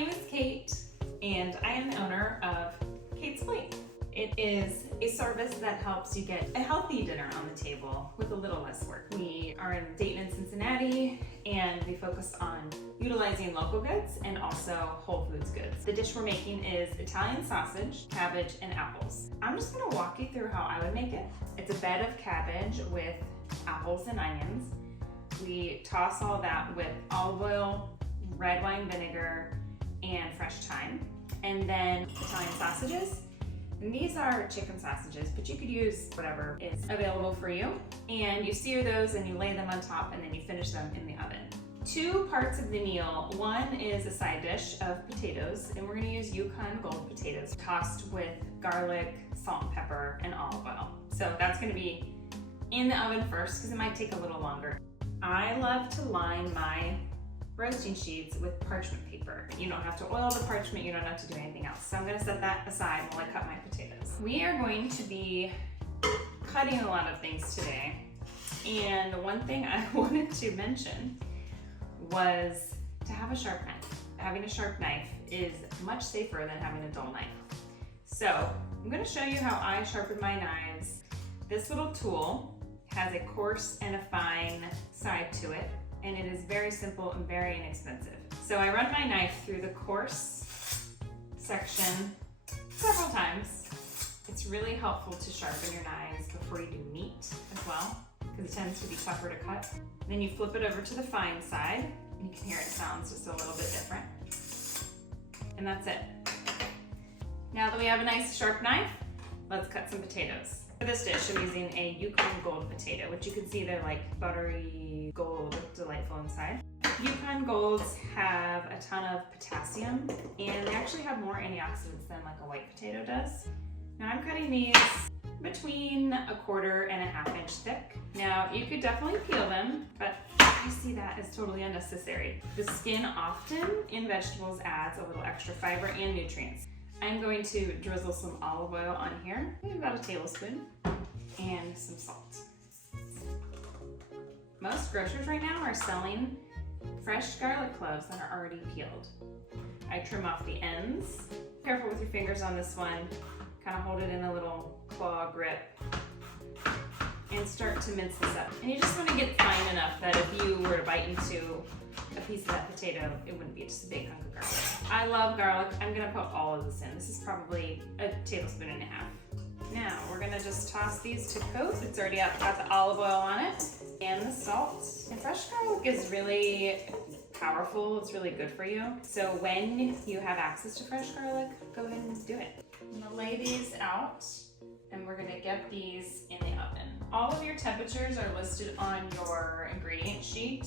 name is Kate, and I am the owner of Kate's Plate. It is a service that helps you get a healthy dinner on the table with a little less work. We are in Dayton and Cincinnati, and we focus on utilizing local goods and also Whole Foods goods. The dish we're making is Italian sausage, cabbage, and apples. I'm just gonna walk you through how I would make it. It's a bed of cabbage with apples and onions. We toss all that with olive oil, red wine vinegar, and fresh thyme. And then Italian sausages. And these are chicken sausages, but you could use whatever is available for you. And you sear those and you lay them on top, and then you finish them in the oven. 2 parts of the meal. One is a side dish of potatoes, and we're gonna use Yukon Gold potatoes tossed with garlic, salt and pepper, and olive oil. So that's gonna be in the oven first because it might take a little longer. I love to line my roasting sheets with parchment paper. You don't have to oil the parchment, you don't have to do anything else. So I'm gonna set that aside while I cut my potatoes. We are going to be cutting a lot of things today. And one thing I wanted to mention was to have a sharp knife. Having a sharp knife is much safer than having a dull knife. So I'm gonna show you how I sharpen my knives. This little tool has a coarse and a fine side to it, and it is very simple and very inexpensive. So I run my knife through the coarse section several times. It's really helpful to sharpen your knives before you do meat as well, because it tends to be tougher to cut. Then you flip it over to the fine side, and you can hear it sounds just a little bit different. And that's it. Now that we have a nice sharp knife, let's cut some potatoes. For this dish, I'm using a Yukon Gold potato, which you can see they're like buttery gold, delightful inside. Yukon Golds have a ton of potassium, and they actually have more antioxidants than like a white potato does. Now I'm cutting these between 1/4 and 1/2 inch thick. Now you could definitely peel them, but I see that as totally unnecessary. The skin often in vegetables adds a little extra fiber and nutrients. I'm going to drizzle some olive oil on here, maybe about a tablespoon, and some salt. Most grocers right now are selling fresh garlic cloves that are already peeled. I trim off the ends. Careful with your fingers on this one. Kind of hold it in a little claw grip and start to mince this up. And you just want to get fine enough that if you were to bite into a piece of that potato, it wouldn't be just a big hunk of garlic. I love garlic. I'm gonna put all of this in. This is probably 1.5 tablespoons. Now we're gonna just toss these to coat. It's already got the olive oil on it and the salt. And fresh garlic is really powerful. It's really good for you. So when you have access to fresh garlic, go ahead and do it. I'm gonna lay these out, and we're gonna get these in the oven. All of your temperatures are listed on your ingredient sheet.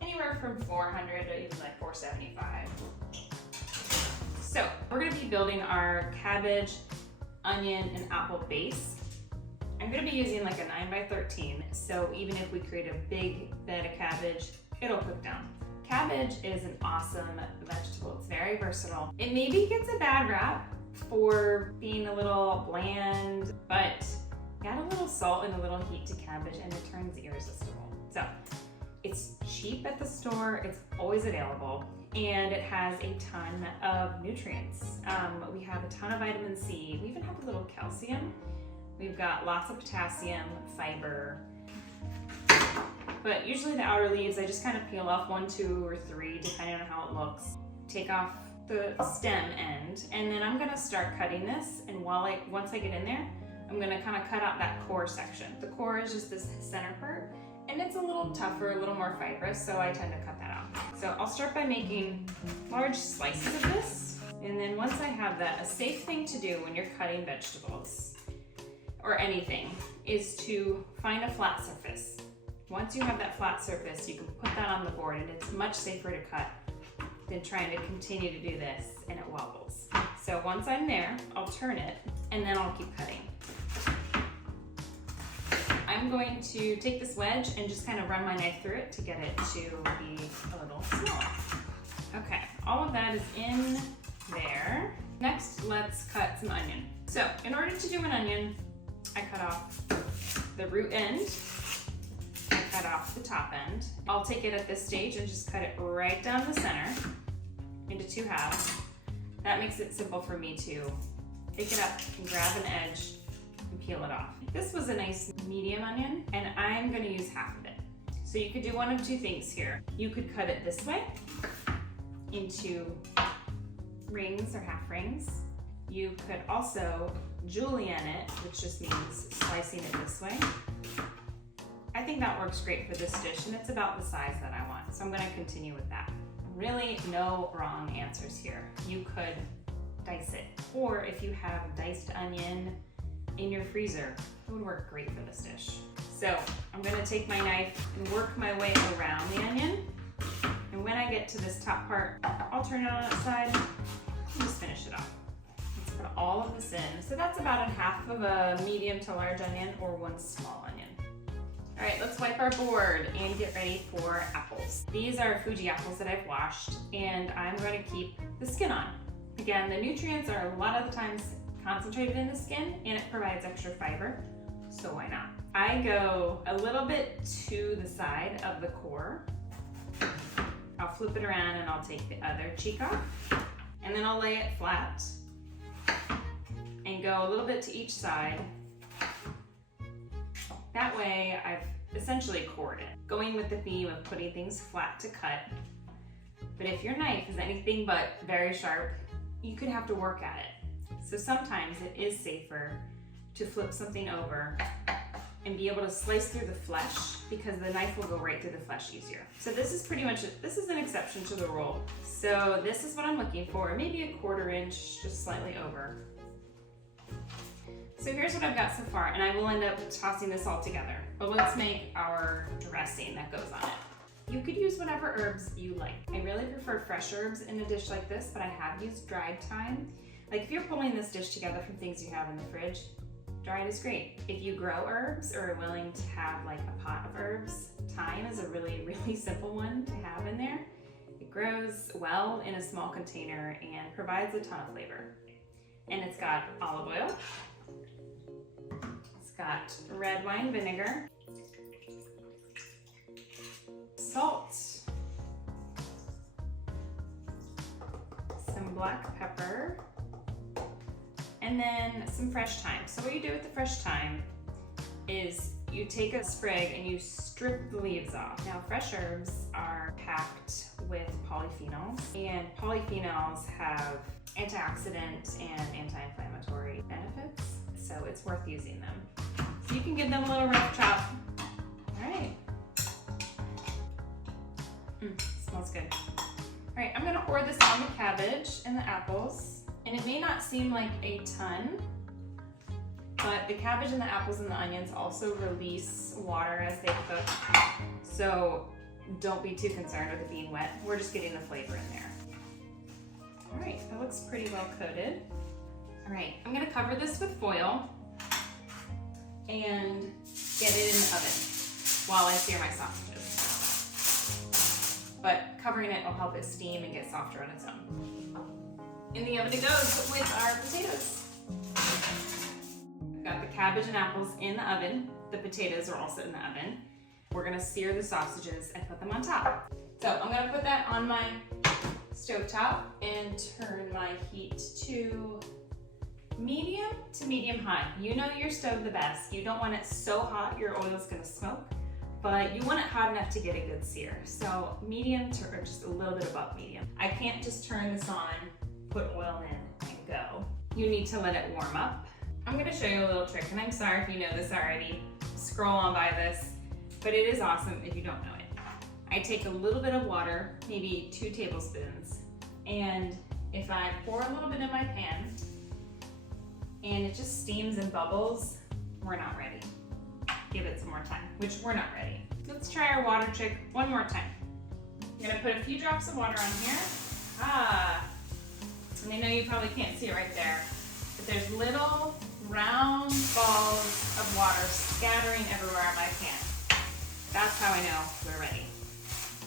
Anywhere from 400 to even like 475. So we're gonna be building our cabbage, onion, and apple base. I'm gonna be using like a 9x13, so even if we create a big bed of cabbage, it'll cook down. Cabbage is an awesome vegetable. It's very versatile. It maybe gets a bad rap for being a little bland, but add a little salt and a little heat to cabbage and it turns irresistible. So it's cheap at the store, it's always available, and it has a ton of nutrients. We have a ton of vitamin C, we even have a little calcium. We've got lots of potassium, fiber. But usually the outer leaves, I just kind of peel off 1, 2, or 3, depending on how it looks. Take off the stem end, and then I'm gonna start cutting this, and once I get in there, I'm gonna kind of cut out that core section. The core is just this center part, and it's a little tougher, a little more fibrous, so I tend to cut that out. So I'll start by making large slices of this, and then once I have that, a safe thing to do when you're cutting vegetables or anything is to find a flat surface. Once you have that flat surface, you can put that on the board, and it's much safer to cut than trying to continue to do this and it wobbles. So once I'm there, I'll turn it, and then I'll keep cutting. I'm going to take this wedge and just kind of run my knife through it to get it to be a little smaller. Okay, all of that is in there. Next, let's cut some onion. So in order to do an onion, I cut off the root end, I cut off the top end. I'll take it at this stage and just cut it right down the center into 2 halves. That makes it simple for me to pick it up and grab an edge and peel it off. This was a nice medium onion, and I'm gonna use half of it. So you could do one of 2 things here. You could cut it this way into rings or half rings. You could also julienne it, which just means slicing it this way. I think that works great for this dish, and it's about the size that I want. So I'm gonna continue with that. Really no wrong answers here. You could dice it, or if you have diced onion in your freezer, it would work great for this dish. So I'm gonna take my knife and work my way around the onion. And when I get to this top part, I'll turn it on its side and just finish it off. Let's put all of this in. So that's about a half of a medium to large onion or 1 small onion. All right, let's wipe our board and get ready for apples. These are Fuji apples that I've washed, and I'm going to keep the skin on. Again, the nutrients are a lot of the times concentrated in the skin, and it provides extra fiber, so why not? I go a little bit to the side of the core. I'll flip it around and I'll take the other cheek off, and then I'll lay it flat and go a little bit to each side. That way I've essentially cored it, going with the theme of putting things flat to cut. But if your knife is anything but very sharp, you could have to work at it. So sometimes it is safer to flip something over and be able to slice through the flesh, because the knife will go right through the flesh easier. So this is pretty much it. This is an exception to the rule. So this is what I'm looking for, maybe a 1/4 inch, just slightly over. So here's what I've got so far, and I will end up tossing this all together. But let's make our dressing that goes on it. You could use whatever herbs you like. I really prefer fresh herbs in a dish like this, but I have used dried thyme. Like if you're pulling this dish together from things you have in the fridge, dried is great. If you grow herbs or are willing to have like a pot of herbs, thyme is a really, really simple one to have in there. It grows well in a small container and provides a ton of flavor. And it's got olive oil. It's got red wine vinegar, salt, some black pepper, and then some fresh thyme. So what you do with the fresh thyme is you take a sprig and you strip the leaves off. Now fresh herbs are packed with polyphenols, and polyphenols have antioxidant and anti-inflammatory benefits, so it's worth using them. So you can give them a little rough chop. All right. Smells good. All right, I'm gonna pour this on the cabbage and the apples, and it may not seem like a ton, but the cabbage and the apples and the onions also release water as they cook, so don't be too concerned with it being wet. We're just getting the flavor in there. All right, that looks pretty well coated. All right, I'm gonna cover this with foil and get it in the oven while I sear my sausages. But covering it will help it steam and get softer on its own. In the oven it goes with our potatoes. I've got the cabbage and apples in the oven. The potatoes are also in the oven. We're gonna sear the sausages and put them on top. So I'm gonna put that on my stovetop and turn my heat to medium high. You know your stove the best. You don't want it so hot your oil is gonna smoke, but you want it hot enough to get a good sear. So medium to, or just a little bit above medium. I can't just turn this on, put oil in, and go. You need to let it warm up. I'm gonna show you a little trick, and I'm sorry if you know this already. Scroll on by this, but it is awesome if you don't know it. I take a little bit of water, maybe 2 tablespoons, and if I pour a little bit in my pan, and it just steams and bubbles, we're not ready. Give it some more time, which we're not ready. Let's try our water trick one more time. I'm gonna put a few drops of water on here. And I know you probably can't see it right there, but there's little round balls of water scattering everywhere on my pan. That's how I know we're ready.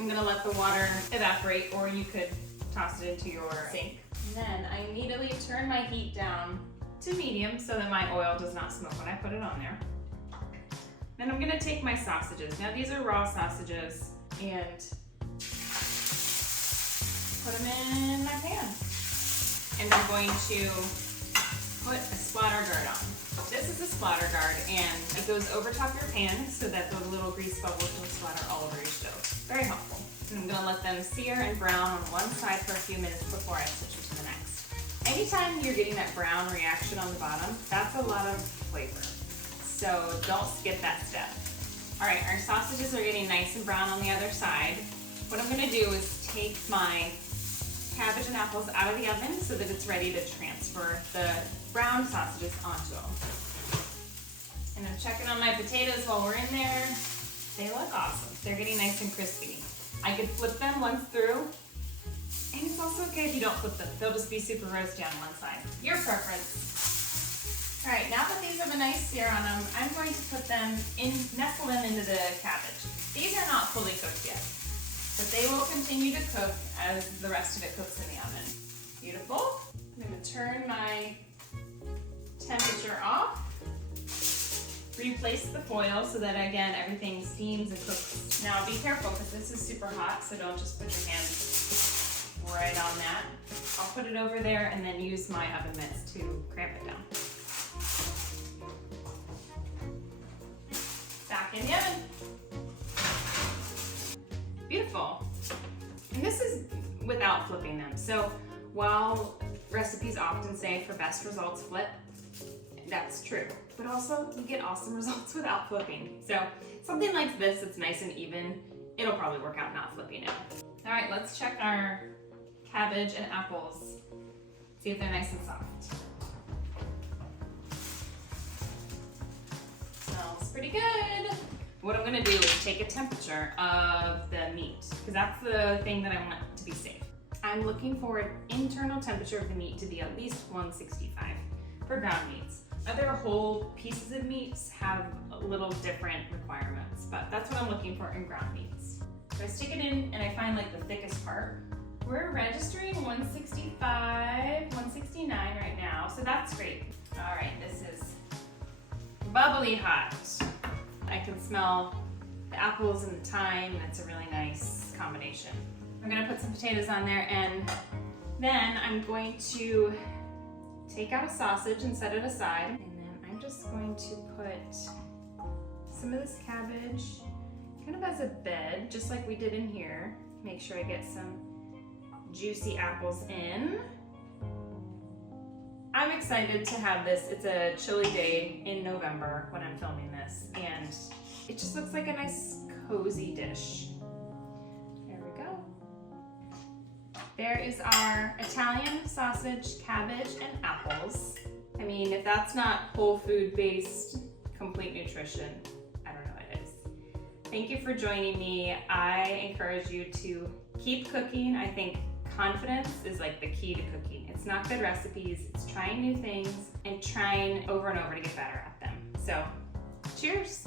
I'm gonna let the water evaporate, or you could toss it into your sink. And then I immediately turn my heat down to medium so that my oil does not smoke when I put it on there. Then I'm gonna take my sausages. Now these are raw sausages, and put them in my pan. and I'm going to put a splatter guard on. This is a splatter guard, and it goes over top your pan so that the little grease bubbles don't splatter all over your stove. Very helpful. And I'm gonna let them sear and brown on one side for a few minutes before I switch it to the next. Anytime you're getting that brown reaction on the bottom, that's a lot of flavor. So don't skip that step. All right, our sausages are getting nice and brown on the other side. What I'm gonna do is take my cabbage and apples out of the oven so that it's ready to transfer the brown sausages onto them. And I'm checking on my potatoes while we're in there. They look awesome. They're getting nice and crispy. I could flip them once through, and it's also okay if you don't flip them. They'll just be super roasty on one side. Your preference. All right, now that these have a nice sear on them, I'm going to put them in, nestle them into the cabbage. These are not fully cooked yet, but they will continue to cook as the rest of it cooks in the oven. Beautiful. I'm gonna turn my temperature off. Replace the foil so that, again, everything steams and cooks. Now be careful because this is super hot, so don't just put your hands right on that. I'll put it over there and then use my oven mitts to cramp it down. Back in the oven. Beautiful. And this is without flipping them. So while recipes often say for best results flip, that's true. But also you get awesome results without flipping. So something like this that's nice and even, it'll probably work out not flipping it. All right, let's check our cabbage and apples. See if they're nice and soft. Smells pretty good. What I'm gonna do is take a temperature of the meat, because that's the thing that I want to be safe. I'm looking for an internal temperature of the meat to be at least 165 for ground meats. Other whole pieces of meats have a little different requirements, but that's what I'm looking for in ground meats. So I stick it in and I find like the thickest part. We're registering 165, 169 right now, so that's great. All right, this is bubbly hot. I can smell the apples and the thyme, and it's a really nice combination. I'm gonna put some potatoes on there, and then I'm going to take out a sausage and set it aside. And then I'm just going to put some of this cabbage kind of as a bed, just like we did in here. Make sure I get some juicy apples in. I'm excited to have this. It's a chilly day in November when I'm filming this, and it just looks like a nice cozy dish. There we go. There is our Italian sausage, cabbage, and apples. I mean, if that's not whole food based, complete nutrition, I don't know what it is. Thank you for joining me. I encourage you to keep cooking. I think confidence is like the key to cooking. It's not good recipes, it's trying new things and trying over and over to get better at them. So, cheers.